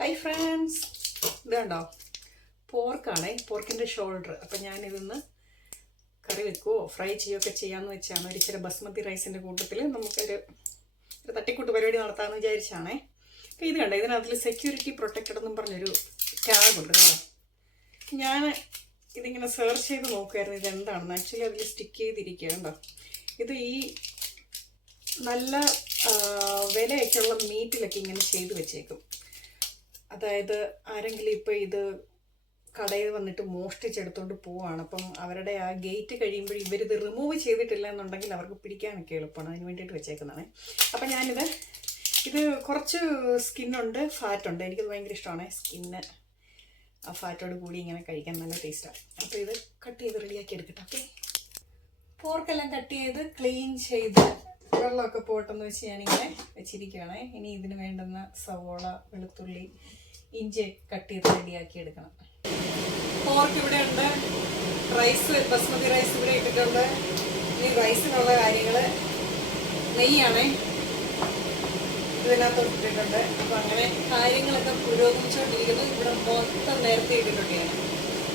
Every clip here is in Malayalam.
ഹായ് ഫ്രണ്ട്സ്, ഇതുണ്ടോ പോർക്കാണേ, പോർക്കിൻ്റെ ഷോൾഡർ. അപ്പം ഞാനിതൊന്ന് കറി വെക്കുമോ ഫ്രൈ ചെയ്യുകയൊക്കെ ചെയ്യാമെന്ന് വെച്ചാണ്. ഒരു ഇച്ചിരി ബസ്മതി റൈസിൻ്റെ കൂട്ടത്തിൽ നമുക്കൊരു തട്ടിക്കൂട്ട് പരിപാടി നടത്താമെന്ന് വിചാരിച്ചാണേ. അപ്പോൾ ഇത് കണ്ടോ, ഇതിനകത്തിൽ സെക്യൂരിറ്റി പ്രൊട്ടക്റ്റഡ് എന്നും പറഞ്ഞൊരു ടാഗുണ്ട് കേട്ടോ. ഞാൻ ഇതിങ്ങനെ സെർച്ച് ചെയ്ത് നോക്കുമായിരുന്നു ഇതെന്താണെന്ന്. ആക്ച്വലി അതിൽ സ്റ്റിക്ക് ചെയ്തിരിക്കുക കണ്ടോ. ഇത് ഈ നല്ല വിലയൊക്കെയുള്ള മീറ്റിലൊക്കെ ഇങ്ങനെ ചെയ്ത് വെച്ചേക്കും. അതായത് ആരെങ്കിലും ഇപ്പോൾ ഇത് കടയിൽ വന്നിട്ട് മോഷ്ടിച്ചെടുത്തോണ്ട് പോവാണ്, അപ്പം അവരുടെ ആ ഗേറ്റ് കഴിയുമ്പോൾ ഇവരിത് റിമൂവ് ചെയ്തിട്ടില്ല എന്നുണ്ടെങ്കിൽ അവർക്ക് പിടിക്കാനൊക്കെ എളുപ്പമാണ്. അതിന് വേണ്ടിയിട്ട് വെച്ചേക്കുന്നതാണ്. അപ്പം ഇത് കുറച്ച് സ്കിന്നുണ്ട്, ഫാറ്റുണ്ട്. എനിക്കത് ഭയങ്കര ഇഷ്ടമാണ് സ്കിന്ന്. ആ ഫാറ്റോട് കൂടി ഇങ്ങനെ കഴിക്കാൻ നല്ല ടേസ്റ്റാണ്. അപ്പോൾ ഇത് കട്ട് ചെയ്ത് റെഡിയാക്കി എടുക്കട്ടെ. ഓക്കെ, പോർക്കെല്ലാം കട്ട് ചെയ്ത് ക്ലീൻ ചെയ്ത് വെള്ളമൊക്കെ പോട്ടെന്ന് വെച്ച് ഞാനിങ്ങനെ വെച്ചിരിക്കുകയാണേ. ഇനി ഇതിന് വേണ്ടുന്ന സവോള, വെളുത്തുള്ളി, ഇഞ്ചി കട്ട് ചെയ്ത് റെഡിയാക്കി എടുക്കണം. പോർക്ക് ഇവിടെ ഉണ്ട്, റൈസ് ബസ്മതി റൈസ് ഇവിടെ ഇട്ടിട്ടുണ്ട്. ഇനി റൈസിനുള്ള കാര്യങ്ങൾ നെയ്യാണേ ഇതിനകത്തോട്ട് ഇട്ടിട്ടുണ്ട്. അപ്പം അങ്ങനെ കാര്യങ്ങളൊക്കെ പുരോഗമിച്ചുകൊണ്ടിരിക്കുന്നു. ഇവിടെ മൊത്തം നേരത്തെ ഇട്ടിട്ടൊക്കെയാണ്.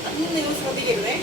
അതൊന്നും നിങ്ങൾ ശ്രദ്ധിക്കരുതേ.